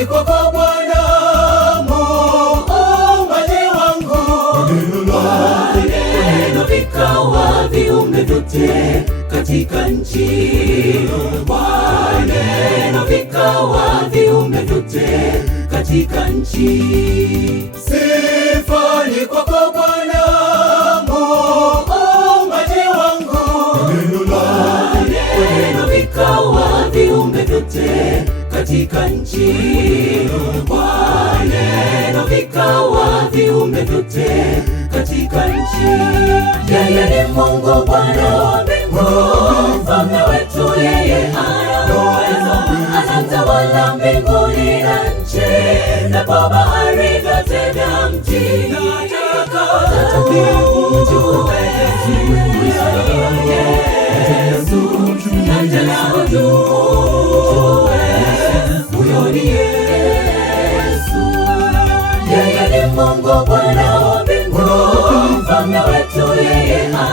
Sifa kwako Bwana Muumbaji wangu, kwa neno vikawa viumbe vyote katika nchi, kwa neno vikawa viumbe vyote katika nchi. Sifa ni kwako Bwana Muumbaji wangu, kwa neno vikawa viumbe vyote katika nchi, kwa neno vikawa viumbe vyote katika nchi. Yeye ni Mungu Bwana wa mbingu, mfalme wetu, yeye ana uwezo, anatawala mbinguni na nchi, na bahari vyote vya mtini. Nataka umjue Yesu, nataka umjue huyo ni Yesu. Yeye ni Mungu Bwana wa mbingu, mfalme wetu, yeye ana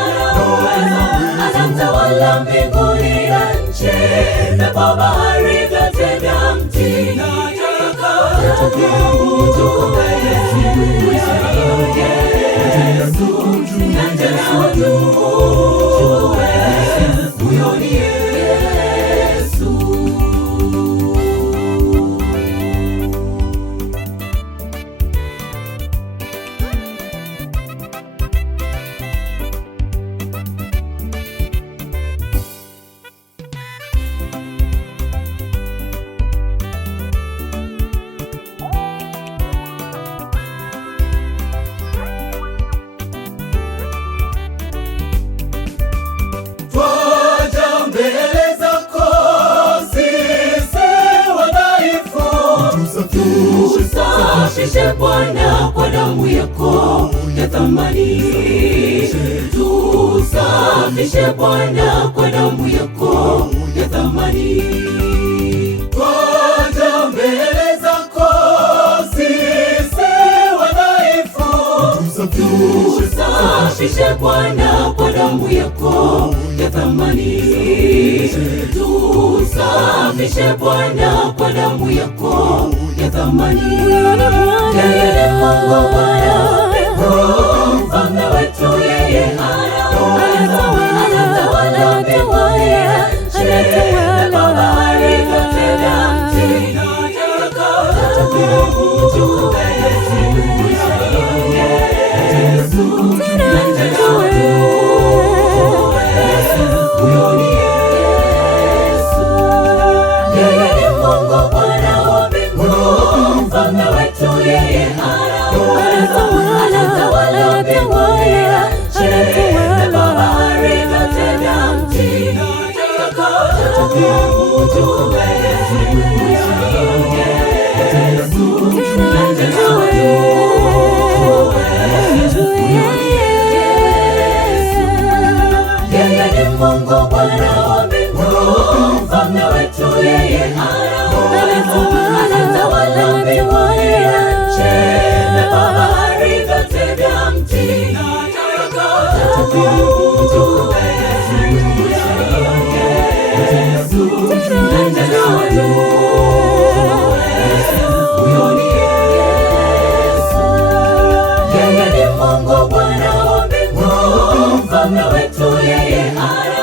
uwezo, anatawala mbinguni na nchi, na bahari vyote vya mtini. Nataka umjue Yesu, nataka umjue huyo ni Yesu. Tusafishe Bwana kwa damu yako ya thamani, tusafishe Bwana kwa damu yako ya thamani. Twaja mbele zako sisi wadhaifu, tusafishe Bwana kwa damu yako ya thamani, tusafishe Bwana kwa damu yako ya thamani. Yeye ni Mungu Bwana, mfalme wetu, yeye ana uwezo, anatawala mbinguni na nchi, na bahari vyote vya mtini. Nataka umjue Yesu, nataka umjue huyo ni Yesu. Yeye ni Mungu Bwana wa mbingu, mfalme wetu, yeye ana uwezo, anatawala mbinguni na nchi, na bahari vyote vya mtini. Nataka umjue Yesu, nataka umjue Yesu. Yeye ni Mungu Bwana wa mbingu, mfalme wetu, yeye ana uwezo, anatawala mbinguni na nchi, na bahari vyote vya mtini. Nataka umjue Yesu, nataka umjue huyo ni Yesu. Yeye ni Mungu Bwana wa mbingu, mfalme wetu, yeye ana